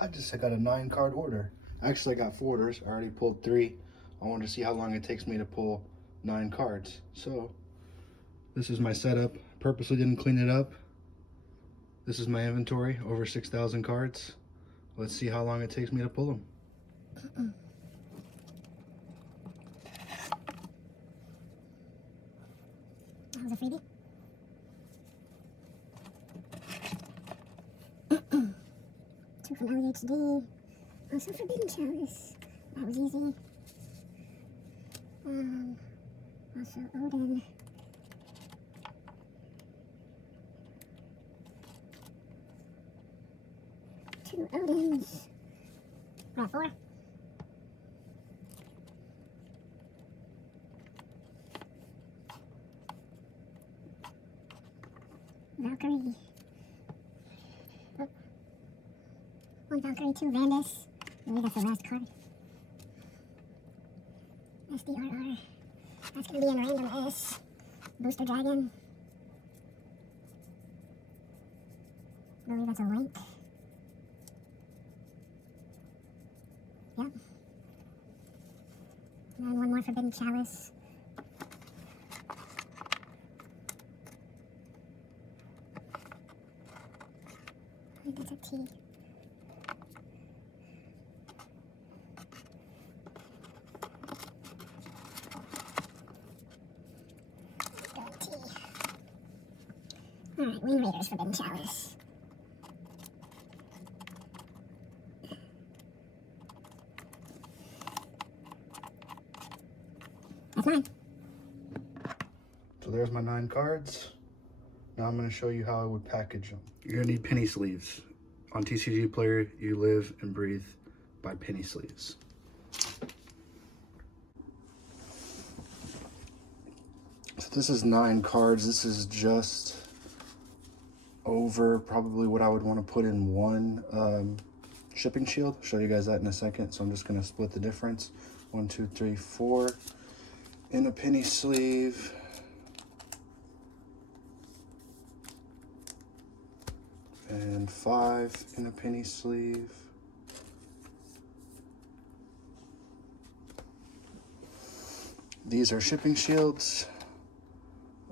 I just got a 9-card order. Actually, I got 4 orders. I already pulled 3. I wanted to see how long it takes me to pull 9 cards. So, this is my setup. Purposely didn't clean it up. This is my inventory, over 6,000 cards. Let's see how long it takes me to pull them. That was a freebie. Two from LEHD. Also Forbidden Chalice. That was easy. Also Odin. Two Odins. Round 4. Valkyrie. Oh. 1 Valkyrie, 2 Vandus. Maybe that's the last card. SDRR. That's gonna be in random S. Booster Dragon. I believe that's a link. Yep. And 1 more Forbidden Chalice. I think that's a T. Alright, Wing Raiders Forbidden Chalice. That's mine. So there's my 9 cards. Now I'm going to show you how I would package them. You're going to need penny sleeves. On TCG Player, you live and breathe by penny sleeves. So this is 9 cards. This is just over probably what I would want to put in one shipping shield. I'll show you guys that in a second. So I'm just going to split the difference. 1, 2, 3, 4 in a penny sleeve. And 5 in a penny sleeve. These are shipping shields.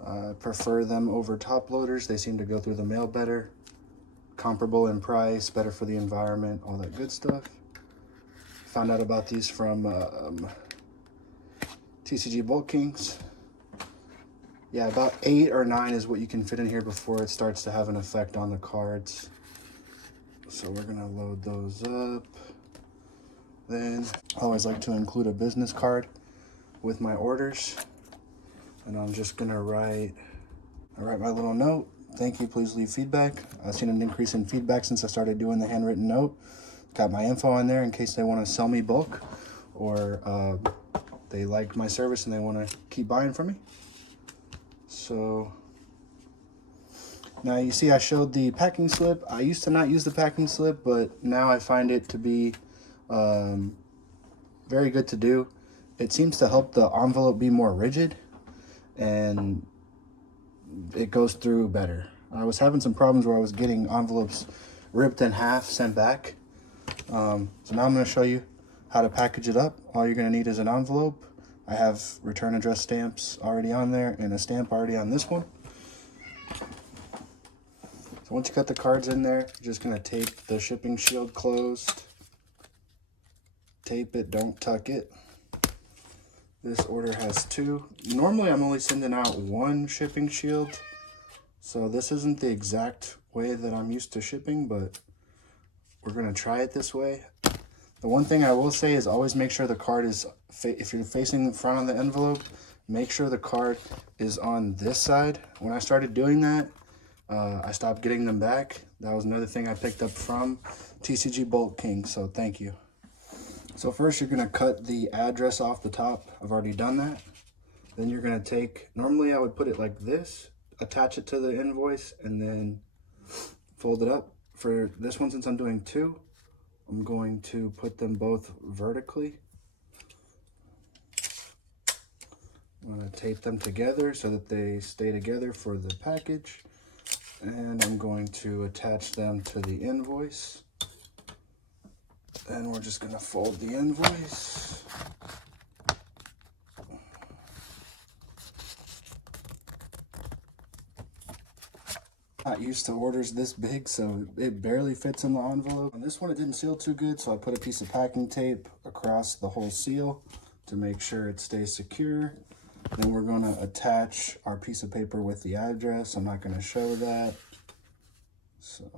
I prefer them over top loaders. They seem to go through the mail better. Comparable in price, better for the environment, all that good stuff. Found out about these from TCG Bulk Kings. Yeah, about 8 or 9 is what you can fit in here before it starts to have an effect on the cards. So we're gonna load those up. Then I always like to include a business card with my orders. And I'm just gonna write my little note. Thank you, please leave feedback. I've seen an increase in feedback since I started doing the handwritten note. Got my info in there in case they wanna sell me bulk or they like my service and they wanna keep buying from me. So now you see I showed the packing slip. I used to not use the packing slip, but now I find it to be very good to do. It seems to help the envelope be more rigid and it goes through better. I was having some problems where I was getting envelopes ripped in half, sent back. So now I'm going to show you how to package it up. All you're going to need is an envelope. I have return address stamps already on there and a stamp already on this one. So once you got the cards in there, you're just going to tape the shipping shield closed. Tape it, don't tuck it. This order has 2. Normally I'm only sending out 1 shipping shield. So this isn't the exact way that I'm used to shipping, but we're gonna try it this way. The one thing I will say is always make sure the card is, if you're facing the front of the envelope, make sure the card is on this side. When I started doing that, I stopped getting them back. That was another thing I picked up from TCG Bulk King, so thank you. So first you're gonna cut the address off the top. I've already done that. Then you're gonna take, normally I would put it like this, attach it to the invoice, and then fold it up. For this one, since I'm doing 2, I'm going to put them both vertically. I'm gonna tape them together so that they stay together for the package. And I'm going to attach them to the invoice. Then we're just gonna fold the invoice. Not used to orders this big, so it barely fits in the envelope. On this one, it didn't seal too good, so I put a piece of packing tape across the whole seal to make sure it stays secure. Then we're gonna attach our piece of paper with the address. I'm not gonna show that. So.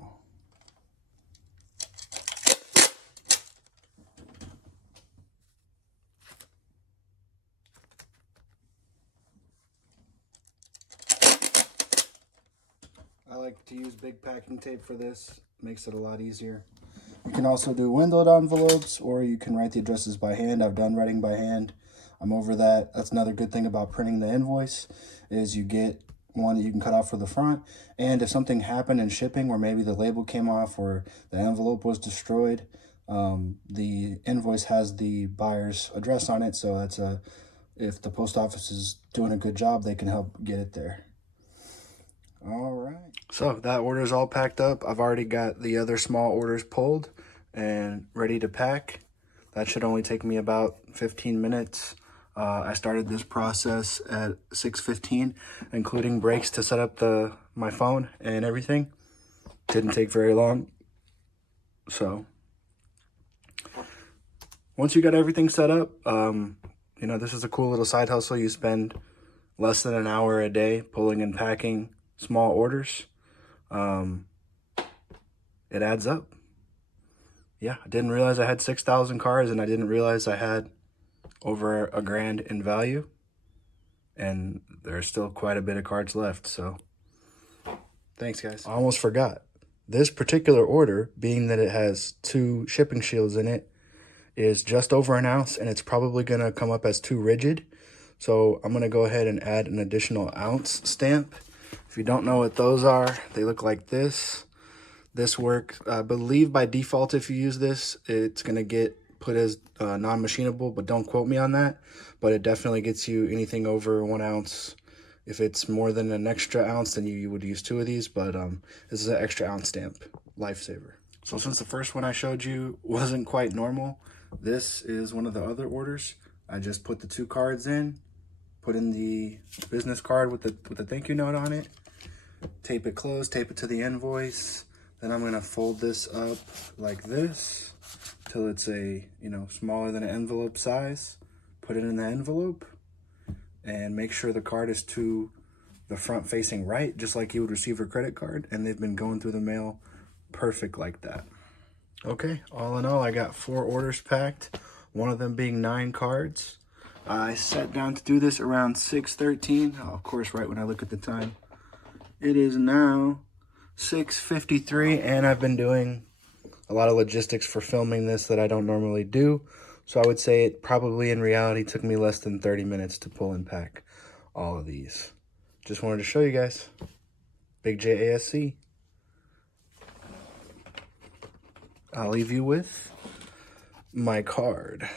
I like to use big packing tape for this. Makes it a lot easier. You can also do windowed envelopes, or you can write the addresses by hand. I've done writing by hand. I'm over that. That's another good thing about printing the invoice, is you get one that you can cut off for the front. And if something happened in shipping where maybe the label came off or the envelope was destroyed, the invoice has the buyer's address on it. So that's if the post office is doing a good job, they can help get it there. All right. So that order is all packed up. I've already got the other small orders pulled and ready to pack. That should only take me about 15 minutes. I started this process at 6:15, including breaks to set up my phone and everything. Didn't take very long. So once you got everything set up, you know, this is a cool little side hustle. You spend less than an hour a day pulling and packing small orders. It adds up. Yeah, I didn't realize I had 6,000 cards, and I didn't realize I had over $1,000 in value, and there's still quite a bit of cards left. So thanks, guys. I almost forgot, this particular order, being that it has 2 shipping shields in it, is just over an ounce, and it's probably gonna come up as too rigid. So I'm gonna go ahead and add an additional ounce stamp. If you don't know what those are, they look like this. This works, I believe by default, if you use this, it's gonna get put as non-machinable, but don't quote me on that. But it definitely gets you anything over 1 ounce. If it's more than an extra ounce, then you would use 2 of these, but this is an extra ounce stamp, lifesaver. So since the first one I showed you wasn't quite normal, this is one of the other orders. I just put the 2 cards in, put in the business card with the thank you note on it, tape it closed, tape it to the invoice. Then I'm gonna fold this up like this till it's smaller than an envelope size. Put it in the envelope and make sure the card is to the front facing right, just like you would receive a credit card, and they've been going through the mail perfect like that. Okay, all in all, I got 4 orders packed, one of them being 9 cards. I sat down to do this around 6:13. Of course, right when I look at the time. It is now 6:53, and I've been doing a lot of logistics for filming this that I don't normally do. So I would say it probably in reality took me less than 30 minutes to pull and pack all of these. Just wanted to show you guys. bigjasc. I'll leave you with my card.